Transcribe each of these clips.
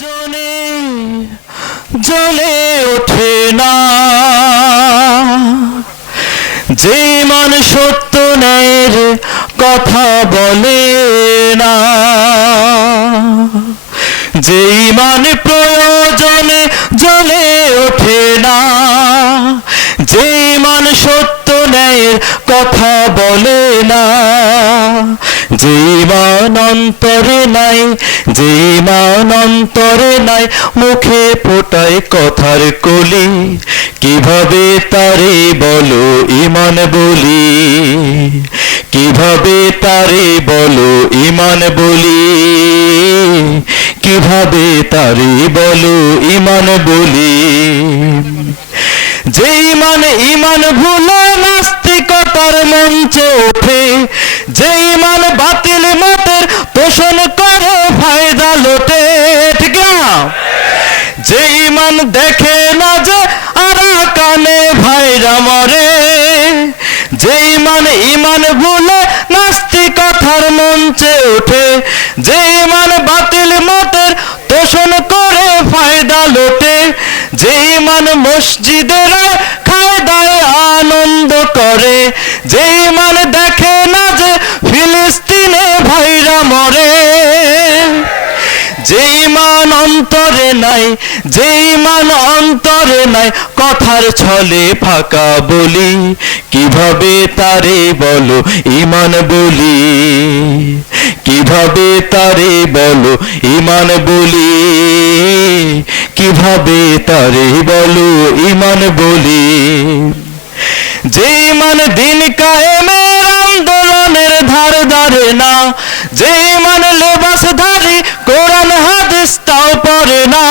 প্রয়োজনে জ্বলে ওঠে না, যে মান সত্য ন্যায়ের কথা বলে না, যেই মান প্রয়োজনে জ্বলে ওঠে না, যেই মান সত্য ন্যায়ের কথা বলে না, যেই মান অন্তরে নাই, যেই মান অন্তরে নাই, মুখে ফোটায় কথার কলি, কিভাবে তারে বলো ঈমান বলি, কিভাবে তারে বলো ঈমান বলি, কিভাবে তারে বলো ঈমান বলি। যেই মানে ঈমান ভুলে নাস্তিকতার মঞ্চে ওঠে, যেই মান বাতিল মতের পোষণ করে ফায়দা লোটে, ঠিক না? যেই মান দেখে না যে আরাকানে ভাইরা মরে, যেই মানে ঈমান ভুলে নাস্তিকতার মঞ্চে ওঠে, যেই মান বাতিল মতের তোষণ করে ফায়দা লোটে, যেই মান মসজিদের খায় দায় আনন্দ করে, যেই মান দেখে না যে ফিলিস্তিনে ভাইরা মরে, যেই মান অন্তরে নাই, যেই মান অন্তরে নাই, কথার ছলে ফাঁকা বলি, কিভাবে তারে বলো ঈমান বলি, কিভাবে তারে বলো ঈমান বলি, কিভাবে তারে বলো ঈমান বলি। যেই মান দিন কায়েমের আন্দোলনের ধার ধারে না, যেই মান লেবাসধারী কোরআন হাদিস তাও পড়ে না,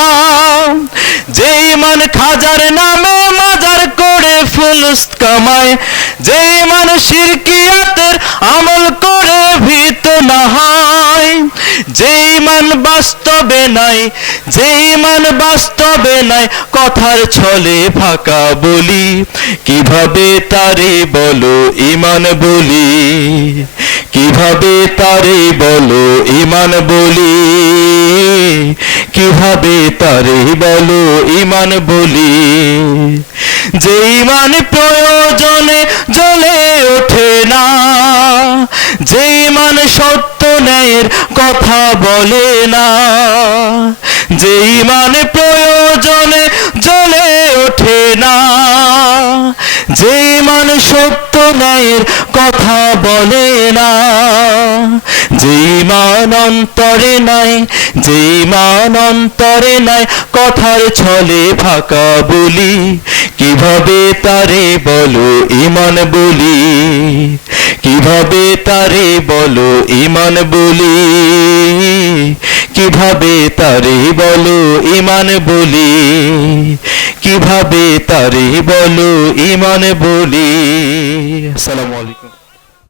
যেই মান খাজার নামে মাজার করে ফুলুস কামায়, যেই মান শিরকিয়াতের আমল করে ভীত না হয়, যেই মান বাস্তবে নাই, যেই মান বাস্তবে নাই, কথার ছলে ফাঁকা বলি, কিভাবে তারে বলো ঈমান বলি, কিভাবে তারে বলো ঈমান বলি, কিভাবে তারে বলো ঈমান বলি। যেই মান প্রয়োজনে জ্বলে ওঠে না, যেই মান সত্য ন্যায়ের কথা বলে না, যেই মান প্রয়োজনে জ্বলে ওঠে না, যেই মান সত্য ন্যায়ের কথা বলে না, যেই মান অন্তরে নাই, যেই মান অন্তরে নাই, কথার ছলে ফাঁকা বলি, কিভাবে তারে বলো ঈমান বলি, কিভাবে তারে বলো ঈমান বলি, কিভাবে তারে বলো ঈমান বলি, কিভাবে তারে বলো ঈমান বলি। আসসালামু আলাইকুম।